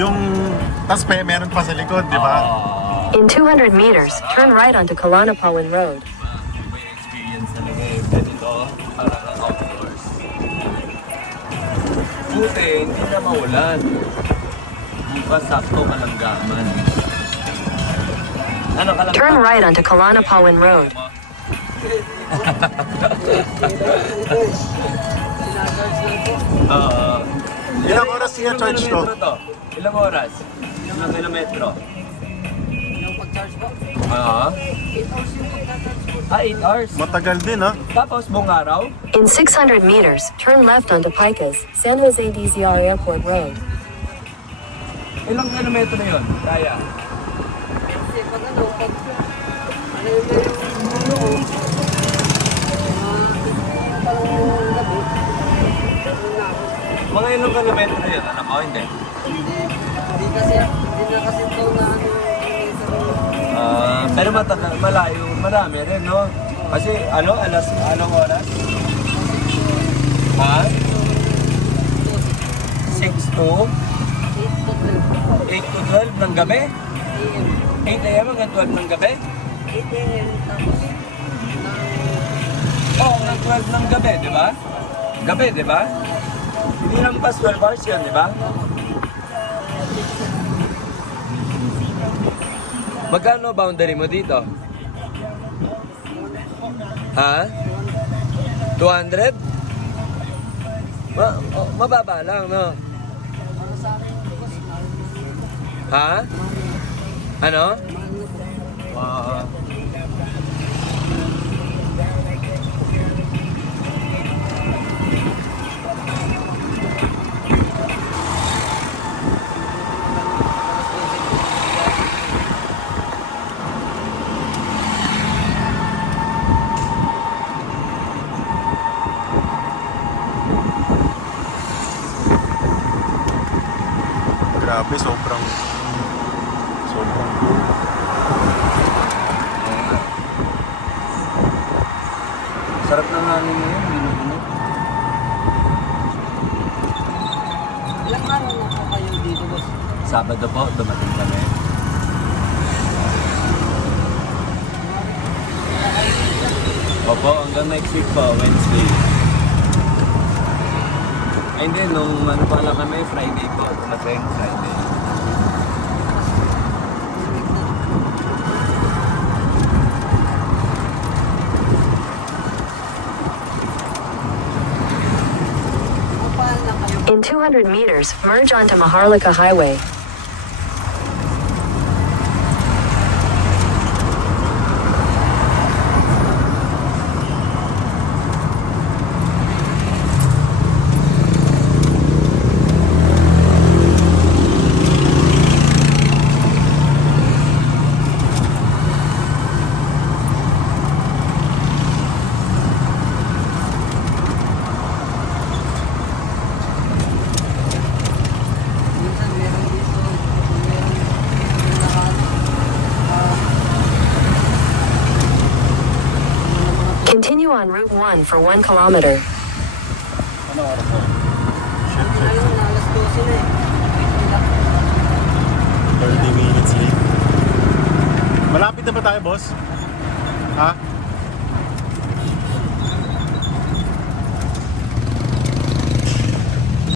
Yung, tas meron pa sa likod, di ba? In 200 meters, turn right onto Kalanapawan Road. May experience talaga eh. Ganito, parang outdoors. Buti, hindi na maulan. Bukas, sakto kalanggaman. Ano kalanggaman? Turn right onto Kalanapawan Road. Ilang oras siya charge to? To? Ilang oras? Ilang kilometro? Yung pag-charge po, Ah, 8 hours. Matagal din, ha? Tapos buong araw? In 600 meters, turn left onto Picas, San Jose DZR Airport Road. Ilang kilometro na yun? Kaya? kasi pag ano yung parang gabi, Mga ilang kilometro na yun? Alam mo, hindi. hindi na kasi ito na ano Pero matagal, malayo, marami rin, no? Kasi, anong oras? Ha? 6 to 8 to 12 ng gabi? 8 a.m. hanggang 12 ng gabi? 8 a.m. tapos Oo, hanggang 12 ng gabi, di ba? Gabi, di ba? Hindi lang pas 12 hours yun, di ba? Magkano boundary mo dito? Ha? 200? Mababa lang, no? Ha? Ano? Grabe, sobrang cool. Sarap ng hangin ngayon, binubunog. ilang araw na po kayo dito, boss? Sabado po, dumating kami. Opo, hanggang next week po, Wednesday. Ay hindi, nung ano pa lang kami, Friday po, dumating Friday. Paano na kayo? In 200 meters, merge onto Maharlika Highway. Minsan meron dito, meron lahat. Continue on Route 1 for 1 kilometer. Ngayon na alas 12 na eh. 30 minutes late. Malapit na ba tayo, boss? Ha?